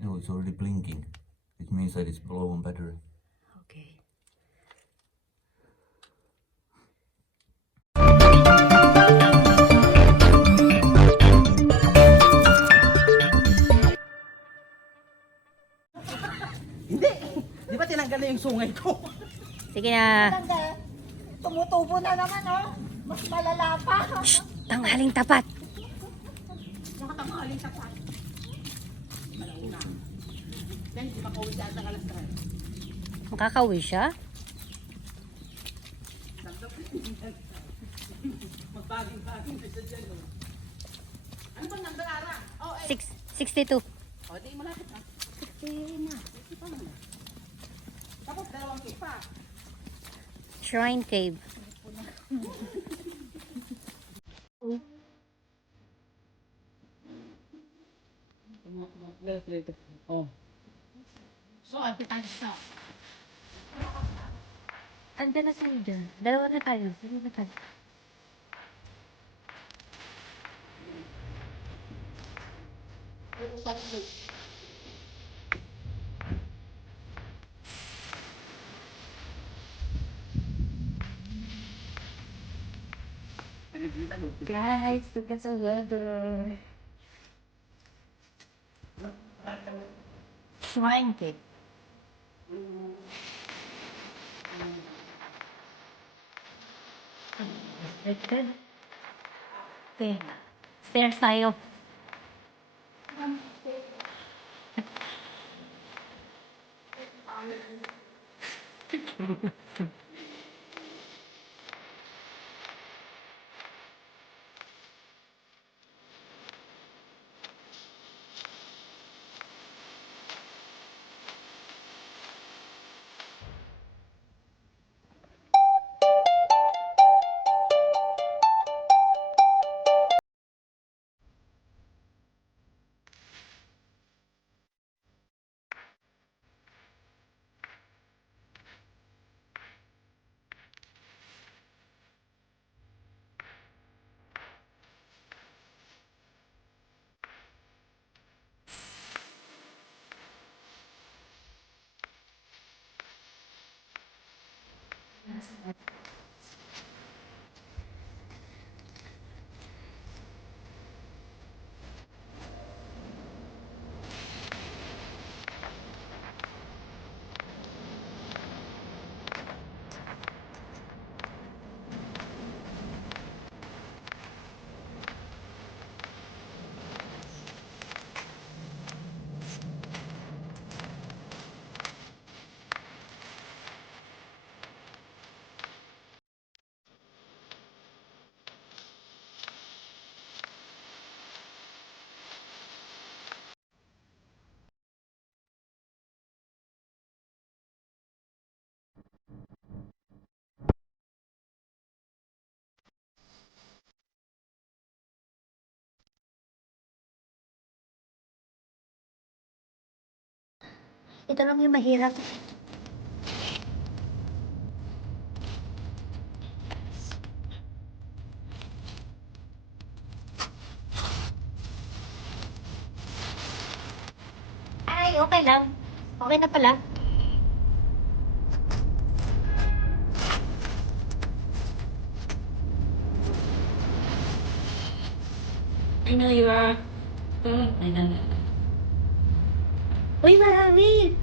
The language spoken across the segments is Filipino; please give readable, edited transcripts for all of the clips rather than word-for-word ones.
Oh, it's already blinking. It means that it's low on battery. Okay. Hindi. Di ba tinanggal na yung sungay ko? Sige na. Tumutubo na naman, oh. Mas malala pa. Tanghaling tapat. Nakatamahaling tapat. Malauna. Then, di ba kawin dyan ng alas na? Makakauwi siya? Magbaging-baging na siya dyan, oh. Ano bang number, Ara? Oh, 62. O, di malapit na. Sige na. Tapos, 2 cake pa. Shrine Cave. Oh. So, tayo sa. Anda na sila dyan. Dalawa na tayo. Dalawa na tayo. Guys, look at the weather. Shrine Cave. Good. Okay. Stairs tayo. Ito lang yung mahirap. Ay, okay lang. Okay na pala. I know you are. I know. Uy, marami!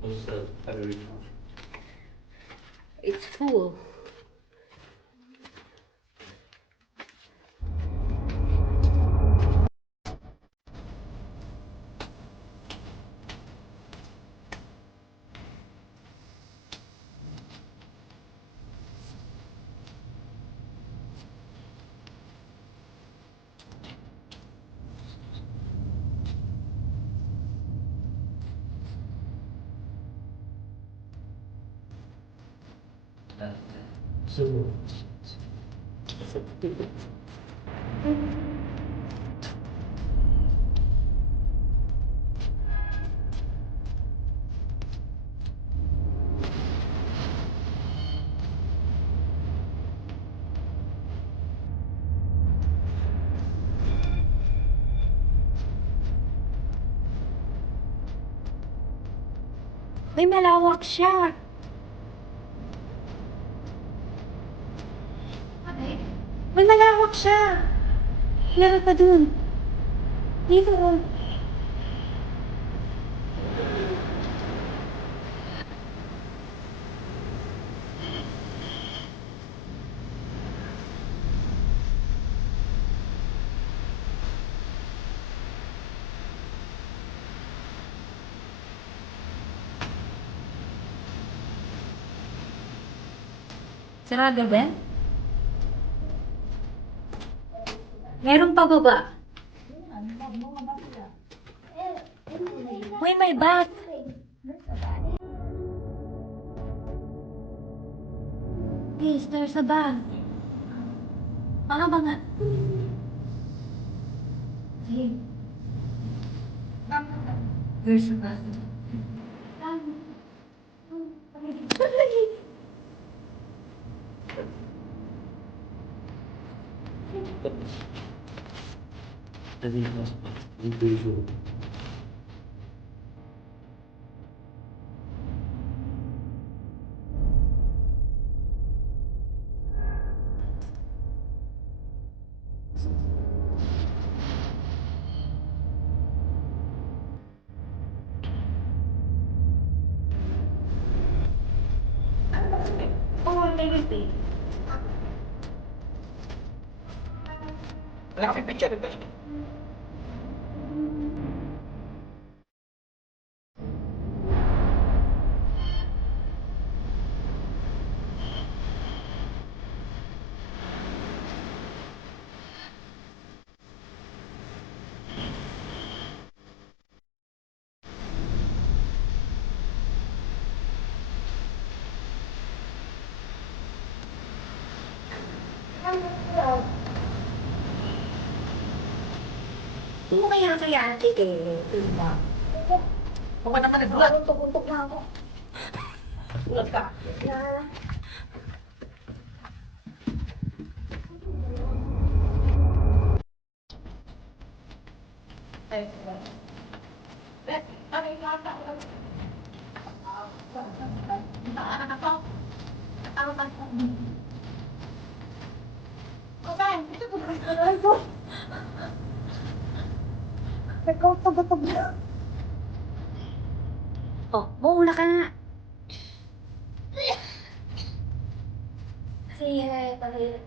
What's the battery charge? It's full. May malawak siya. May malawak siya. Meron pa dun. Dito. Sarado ba? Meron pa baba. Uy, may bag. Yes, there's a bag. Baka ba nga? Hey. There's a bag. Oh, maybe. Wala kami picture ito. Ano kaya ate eh? Huwag ka naman nagbulat. Tuntok na ako. Bulat ka. Ano yung lata? Ano to? Ano ba? Kumain, ito ko ba? Ikaw, tagatag na. Oh, buula ka nga. Sige, pagay.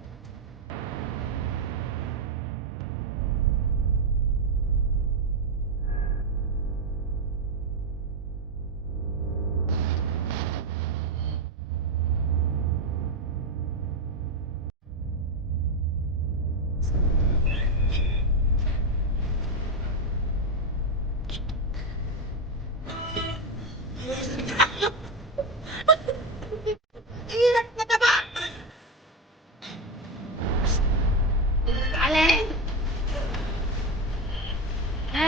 Alin? Ha?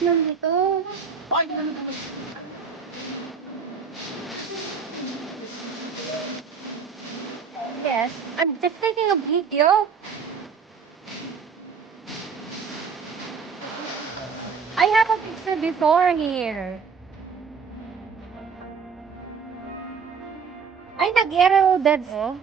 Nandito. Ay, ano naman? Yes, I'm just taking a video. I have a picture before here. Ay, nag-eroded, oh.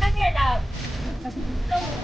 Come here, love.